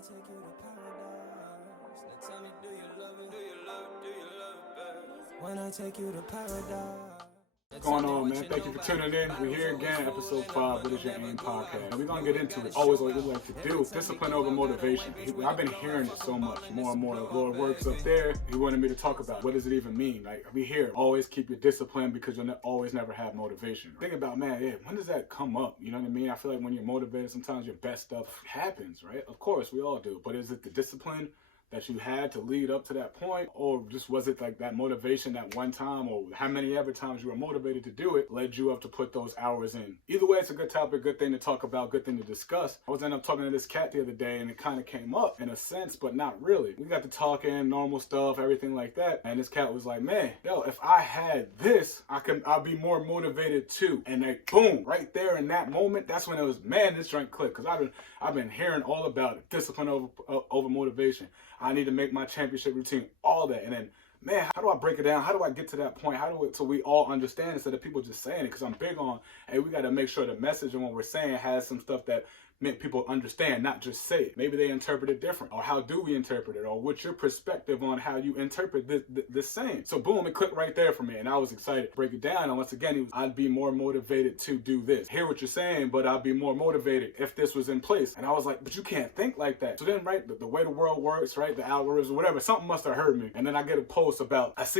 take you to paradise. Now tell me, do you love it? Do you love it? Do you love it, babe? When I take you to paradise. What's going on, man? Thank you for tuning in. We're here again, episode 5, What is Your Aim podcast. And we're going to get into it. Always what we like to do, discipline over motivation. I've been hearing it so much, more and more. The Lord works up there. He wanted me to talk about what does it even mean? Like, we hear, always keep your discipline because you'll always never have motivation. Think about, man, yeah, when does that come up? You know what I mean? I feel like when you're motivated, sometimes your best stuff happens, right? Of course, we all do. But is it the discipline that you had to lead up to that point, or just was it like that motivation that one time, or how many ever times you were motivated to do it led you up to put those hours in? Either way, it's a good topic, good thing to talk about, good thing to discuss. I was ended up talking to this cat the other day, and it kind of came up in a sense, but not really. We got to talking, normal stuff, everything like that, and this cat was like, man, yo, if I had this, I'll be more motivated too. And like, boom, right there in that moment, that's when it was, man, this drink clicked, because I've been hearing all about it, discipline over motivation. I need to make my championship routine, all that. And then, man, how do I break it down? How do I get to that point? So we all understand instead of people just saying it? Because I'm big on, hey, we got to make sure the message and what we're saying has some stuff that make people understand, not just say it. Maybe they interpret it different. Or how do we interpret it? Or what's your perspective on how you interpret this saying? So boom, it clicked right there for me. And I was excited to break it down. And once again, I'd be more motivated to do this. Hear what you're saying, but I'd be more motivated if this was in place. And I was like, but you can't think like that. So then, right, the way the world works, right, the algorithms, whatever, something must have heard me. And then I see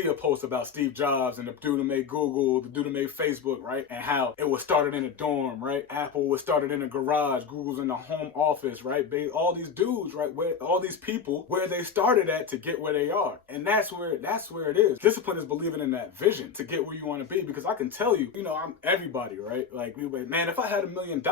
a post about Steve Jobs and the dude who made Google, the dude who made Facebook, right? And how it was started in a dorm, right? Apple was started in a garage, Google's in the home office, right? All these dudes, right? All these people, where they started at to get where they are. And that's where it is. Discipline is believing in that vision to get where you want to be. Because I can tell you, I'm everybody, right? Like, man, if I had $1 million,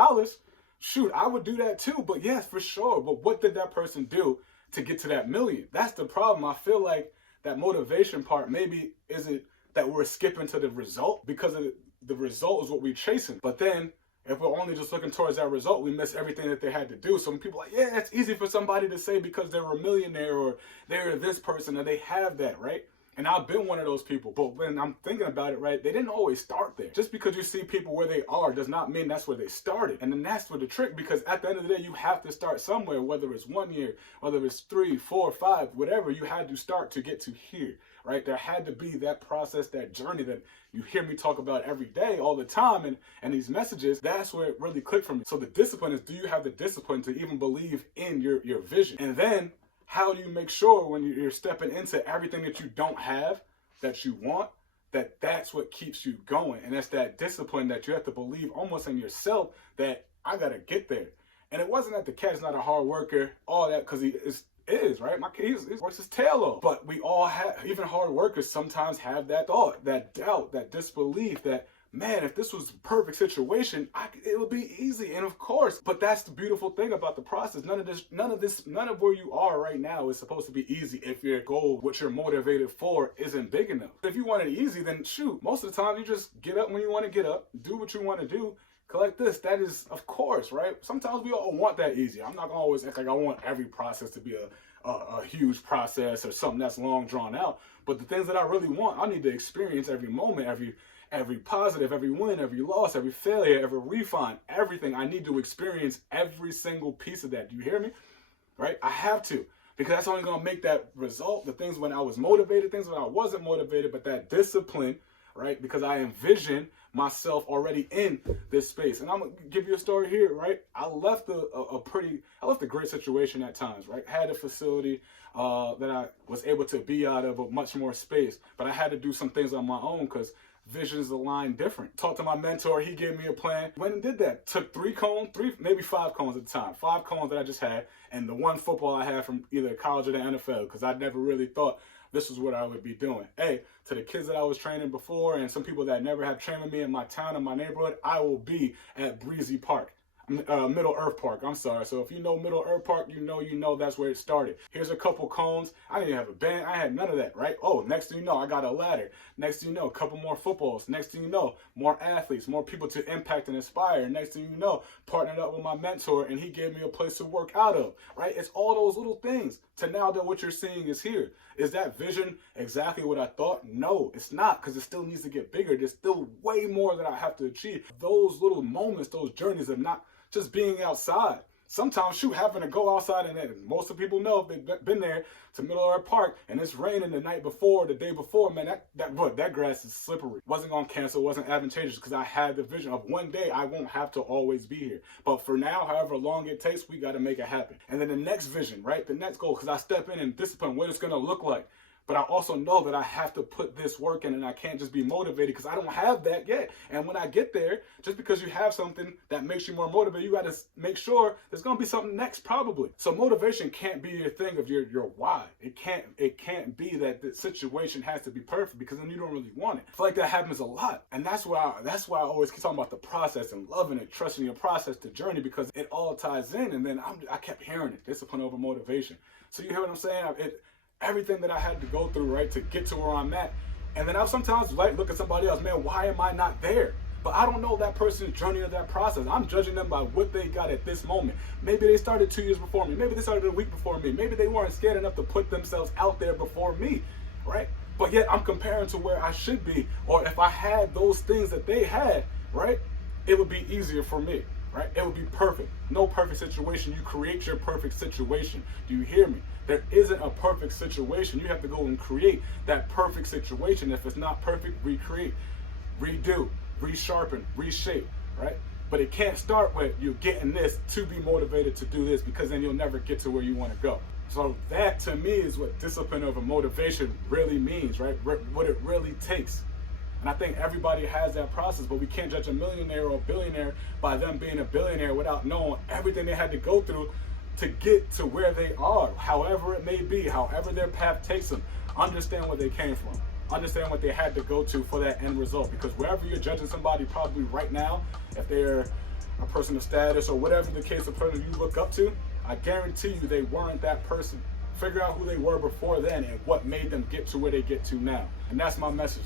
shoot, I would do that too. But yes, for sure. But what did that person do to get to that million? That's the problem. I feel like that motivation part maybe isn't that we're skipping to the result, because the result is what we're chasing. But then if we're only just looking towards that result, we miss everything that they had to do. So when people are like, yeah, it's easy for somebody to say because they're a millionaire or they're this person and they have that, right? And I've been one of those people. But when I'm thinking about it, right, they didn't always start there. Just because you see people where they are does not mean that's where they started. And then that's where the trick, because at the end of the day, you have to start somewhere, whether it's 1 year, whether it's 3, 4, 5, whatever, you had to start to get to here, right? There had to be that process, that journey that you hear me talk about every day, all the time, and these messages. That's where it really clicked for me. So the discipline is, do you have the discipline to even believe in your vision? And then, how do you make sure when you're stepping into everything that you don't have, that you want, that's what keeps you going? And that's that discipline that you have to believe almost in yourself that I got to get there. And it wasn't that the cat's not a hard worker, all that, because he is, right? My kid he works his tail off. But we all have, even hard workers sometimes have that thought, that doubt, that disbelief that, man, if this was a perfect situation, it would be easy. And of course, but that's the beautiful thing about the process. None of where you are right now is supposed to be easy if your goal, what you're motivated for, isn't big enough. If you want it easy, then shoot, most of the time you just get up when you want to get up, do what you want to do, collect this. That is, of course, right? Sometimes we all want that easy. I'm not gonna always act like I want every process to be a huge process or something that's long drawn out. But the things that I really want, I need to experience every moment, every positive, every win, every loss, every failure, every refine, everything. I need to experience every single piece of that. Do you hear me? Right? I have to, because that's only going to make that result. The things when I was motivated, things when I wasn't motivated, but that discipline, right? Because I envision myself already in this space. And I'm going to give you a story here, right? I left a great situation at times, right? Had a facility that I was able to be out of, but much more space. But I had to do some things on my own because visions aligned different. Talked to my mentor, he gave me a plan. Went and did that. Took 3 cones, maybe 5 cones at the time. 5 cones that I just had, and the one football I had from either college or the NFL, because I never really thought this is what I would be doing. Hey, to the kids that I was training before and some people that never have trained with me in my town and my neighborhood, I will be at Breezy Park. Middle Earth Park, I'm sorry. So if you know Middle Earth Park, you know that's where it started. Here's a couple cones. I didn't have a band. I had none of that, right? Oh, next thing you know, I got a ladder. Next thing you know, a couple more footballs. Next thing you know, more athletes, more people to impact and inspire. Next thing you know, partnered up with my mentor and he gave me a place to work out of, right? It's all those little things to now that what you're seeing is here. Is that vision exactly what I thought? No, it's not, because it still needs to get bigger. There's still way more that I have to achieve. Those little moments, those journeys are not just being outside. Sometimes, shoot, having to go outside, and most of the people know if they've been there to Middle Park and it's raining the night before, the day before, man, that grass is slippery. Wasn't gonna cancel, wasn't advantageous because I had the vision of one day I won't have to always be here. But for now, however long it takes, we got to make it happen. And then the next vision, right? The next goal, because I step in and discipline what it's gonna look like. But I also know that I have to put this work in, and I can't just be motivated because I don't have that yet. And when I get there, just because you have something that makes you more motivated, you got to make sure there's going to be something next probably. So motivation can't be your thing of your why. It can't be that the situation has to be perfect because then you don't really want it. I feel like that happens a lot. And that's why I always keep talking about the process and loving it, trusting your process, the journey, because it all ties in. And then I kept hearing it, discipline over motivation. So you hear what I'm saying? Everything that I had to go through, right, to get to where I'm at. And then I'll sometimes look at somebody else, man, why am I not there? But I don't know that person's journey or that process. I'm judging them by what they got at this moment. Maybe they started 2 years before me. Maybe they started a week before me. Maybe they weren't scared enough to put themselves out there before me, right? But yet I'm comparing to where I should be. Or if I had those things that they had, right, it would be easier for me. Right? It would be perfect. No perfect situation. You create your perfect situation. Do you hear me? There isn't a perfect situation. You have to go and create that perfect situation. If it's not perfect, recreate, redo, resharpen, reshape, right? But it can't start with you getting this to be motivated to do this, because then you'll never get to where you want to go. So that to me is what discipline over motivation really means, right? What it really takes. And I think everybody has that process, but we can't judge a millionaire or a billionaire by them being a billionaire without knowing everything they had to go through to get to where they are, however it may be, however their path takes them. Understand where they came from. Understand what they had to go to for that end result. Because wherever you're judging somebody probably right now, if they're a person of status or whatever the case, a person you look up to, I guarantee you they weren't that person. Figure out who they were before then and what made them get to where they get to now. And that's my message.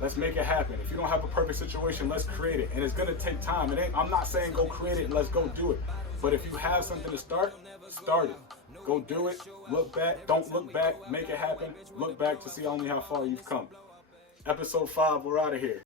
Let's make it happen. If you don't have a perfect situation, let's create it. And it's gonna take time. I'm not saying go create it and let's go do it. But if you have something to start it. Go do it. Look back. Don't look back. Make it happen. Look back to see only how far you've come. Episode 5, we're out of here.